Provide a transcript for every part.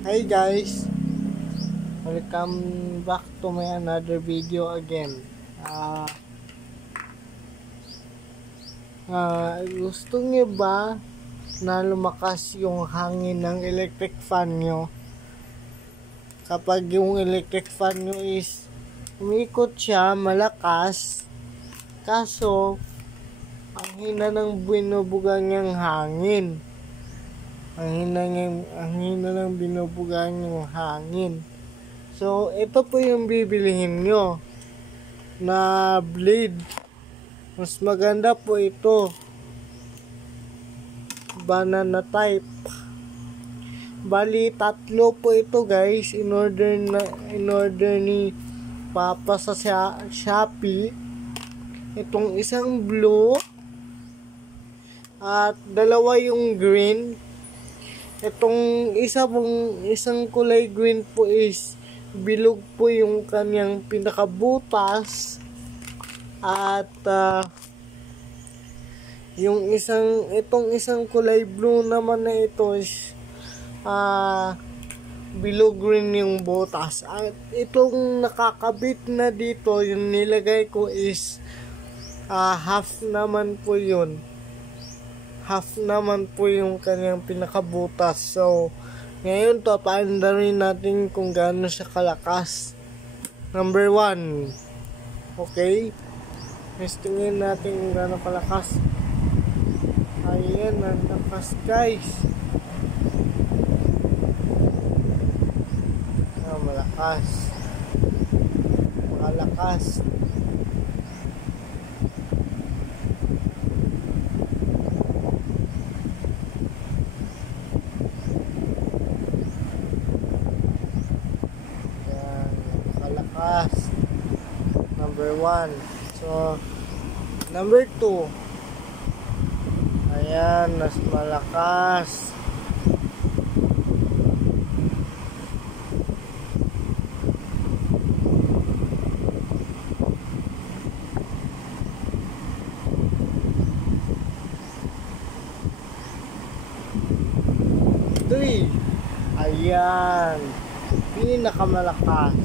Hi guys, welcome back to my another video again. Gusto niyo ba na lumakas yung hangin ng electric fan nyo? Kapag yung electric fan nyo is umikot siya malakas, kaso ang hina ng binubuga niyang hangin. Ang hina ng binubuga niyang hangin. So, ito po yung bibilihin nyo na blade. Mas maganda po ito. Banana type. Bali, tatlo po ito guys. In order ni Papa sa Shopee. Itong isang blue. At dalawa yung green. Itong isang kulay green po is bilog po yung kanyang pinakabutas. At itong isang kulay blue naman na ito is bilog green yung butas. At itong nakakabit na dito, yung nilagay ko is half naman po yun. Half naman po yung kanyang pinakabutas. So, ngayon papaandarin natin kung gaano siya kalakas. Number 1. Okay? Testingin natin kung gaano kalakas. Ayan, ang lakas guys. Malakas. Malakas. Number 1. So, number 2. Ayan, mas malakas. Ayan, pinakamalakas.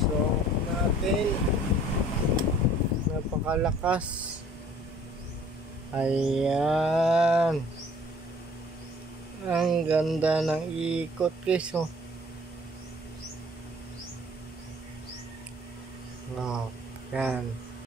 So, natin napakalakas. Ayan, ang ganda ng ikot guys. Oh. Wow, yan.